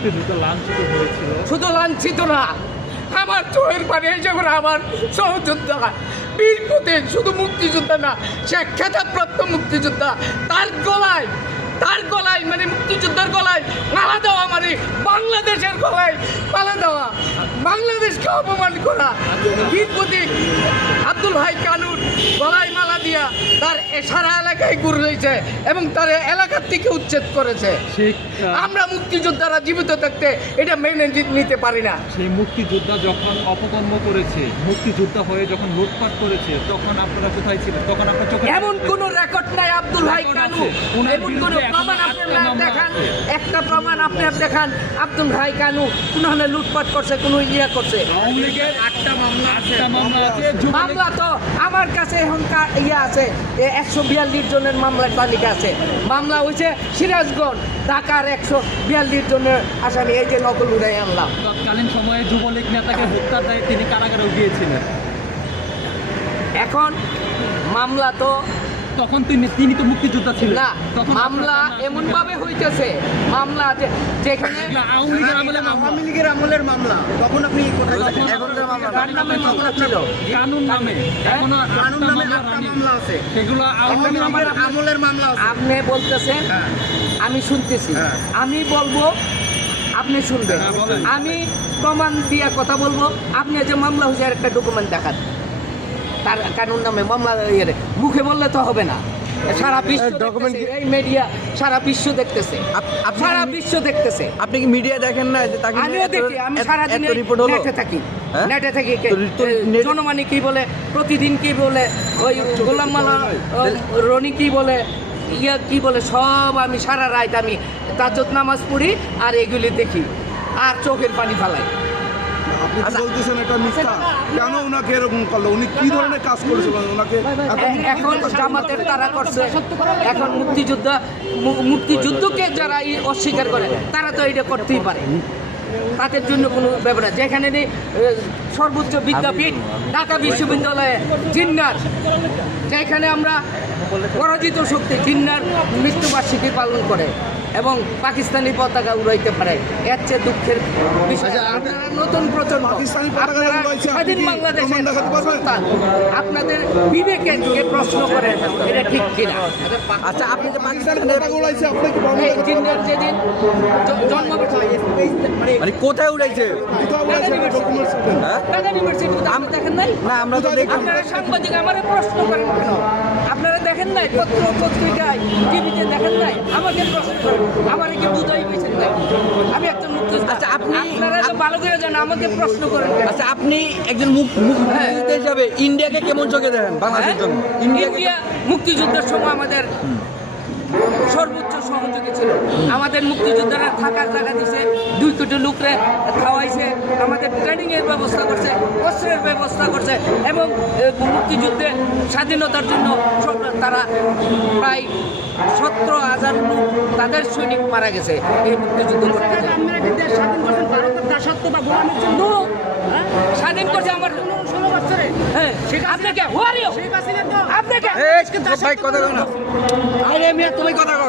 মুক্তিযুদ্ধ লাঞ্ছিত হয়েছিল। শুধু লাঞ্ছিত না, আমার চোখের পানি এসে করে আমার সহযোদ্ধা বীর প্রতীক, শুধু মুক্তিযোদ্ধা না, সে খেতাবপ্রাপ্ত মুক্তিযোদ্ধা, তার গলায় মানে মুক্তিযোদ্ধার গলায় মালা দেওয়া মানে বাংলাদেশের গলায় মালা দেওয়া, বাংলাদেশকে অপমান করা। বীর প্রতীক আব্দুল ভাই কানুর গলায় মালা দিয়া তার সারা এলাকায় ঘুরে রয়েছে এবং তার এলাকার থেকে উচ্ছেদ করেছে। আমরা মুক্তিযোদ্ধারা জীবিত থাকতে এটা মেনে নিতে পারি না। সেই মুক্তিযোদ্ধা যখন অপকর্ম করেছে, মুক্তিযোদ্ধা হয়ে যখন লুটপাট করেছে, তখন আপনারা কোথায় ছিলেন? তখন আপনার চোখে এমন কোন রেকর্ড নাই আব্দুল ভাই কানু, এমন কোন প্রমাণ আপনারা দেখান, একটা প্রমাণ আপনি দেখান আব্দুল ভাই কানু কোনখানে লুটপাট করছে, কোন ইয়া করছে। আওয়ামী লীগের 8টা মামলা আছে। মামলা তো আমার কাছে এখন ইয়া আছে 142 জনের মামলার তালিকা আছে। মামলা হয়েছে সিরাজগঞ্জ, ঢাকার 142 জনের আসামি, এই যে নকল উড়াই আনলাম। তৎকালীন সময়ে যুবলীগ নেতাকে হত্যার দায়ে তিনি কারাগারে গিয়েছিলেন। এখন মামলা তো তখন তিনি তো মুক্তিযোদ্ধা ছিলেন না, তখন মামলা এমন ভাবে হইতেছে, মামলা যেখানে আওয়ামী লীগের আমলের মামলা, তখন আপনি কোথায় ছিলেন? এখনকার মামলা কার নামে মামলা ছিল? কানুন নামে এখনো কানুন নামে 8টা মামলা আছে, সেগুলো আওয়ামী লীগের আমলের মামলা আছে। আপনি বলতেছেন, হ্যাঁ। আমি শুনতেছি, হ্যাঁ। আমি বলবো, আপনি শুনবেন, হ্যাঁ, বলেন। আমি প্রমাণ দিয়ে কথা বলবো। আপনি যে মামলা হয়েছে আর একটা ডকুমেন্ট দেখান, তার কানুন নামে মামলা মুখে বললে তো হবে না। সারা বিশ্ব দেখতেছে, এই মিডিয়া সারা বিশ্ব দেখতেছে, সারা বিশ্ব দেখতেছে। আপনি কি মিডিয়া দেখেন না যে তাকে আমিও দেখি, আমি সারাদিন নেটে থাকি, হ্যাঁ? নেটে থাকি। তো নেট- জনমানি কি বলে, প্রতিদিন কি বলে, ওই গোলাম মালা রনি কি বলে, ইয়া কি বলে, সব আমি সারা রাত আমি তাজ্জুদ নামাজ পড়ি আর এগুলি দেখি আর চোখের পানি ফালাই। আপনি কি বলতেছেন এটা মিথ্যা? কেন ওনাকে এরকম করলো? উনি কি ধরনের কাজ করেছিলেন? ওনাকে এখন জামাতের তারা করছে, এখন মুক্তিযুদ্ধকে যারা অস্বীকার করে তারা তো এটা করতেই পারে, তাদের জন্য কোনো ব্যাপার না। যেখানে সর্বোচ্চ বিদ্যাপীঠ ঢাকা বিশ্ববিদ্যালয়ে জিন্নার, যেখানে আমরা পরাজিত শক্তি জিন্নার মৃত্যুবার্ষিকী পালন করে এবং পাকিস্তানি পতাকা উড়াইতে পারে, এর চেয়ে দুঃখের বিষয়। আপনারা নতুন প্রজন্ম, পাকিস্তানি পতাকা আপনারা উড়াইছে, আপনি স্বাধীন কি বাংলাদেশের প্রমাণ দেখাতে পারবেন? সন্তান, আপনাদের বিবেকে প্রশ্ন করেন এটা ঠিক কিনা। আচ্ছা, আপনি যে পাকিস্তানের পতাকা উড়াইছে, আপনি কি প্রমাণ এই দেখাতে জিন্নার যেদিন জন্ম মানে কোথায় উড়াইছে? কোথাও উড়াইছে? ডকুমেন্টস হ্যাঁ? ঢাকা ইউনিভার্সিটি দেখেন নাই? না, আমরা তো দেখলাম। আপনারা সাংবাদিক আমারে প্রশ্ন করেন কেন? আপনারা দেখেন নাই? পত্র পত্রিকায় টিভিতে দেখেন নাই? আমাকে প্রশ্ন করেন, আমারে কি বুঝাই হয়েছেন নাই? আমি একজন মুক্তিযোদ্ধা। আচ্ছা, আপনারা তো ভালো করে জানেন, আমাকে প্রশ্ন করেন কেন? আচ্ছা, আপনি একজন মুক্তিযোদ্ধা হিসাবে ইন্ডিয়াকে কেমন চোখে দেখেন বাংলাদেশের জন্য? ইন্ডিয়া মুক্তিযুদ্ধের সময় আমাদের সর্বোচ্চ সহযোগী ছিল। আমাদের মুক্তিযোদ্ধারা থাকার জায়গা দিছে, 2 কোটি লোকরে খাওয়াইছে, আমাদের ট্রেনিংয়ের ব্যবস্থা করছে, অস্ত্রের ব্যবস্থা করছে এবং মুক্তিযুদ্ধে স্বাধীনতার জন্য তারা প্রায় 17,000 লোক তাদের সৈনিক মারা গেছে এই মুক্তিযুদ্ধ করতে। স্বাধীন করছে আমার 16 বছরে। হ্যাঁ, আপনাকে ভাই কথা কও না। আরে মিয়া তুমি কথা কও।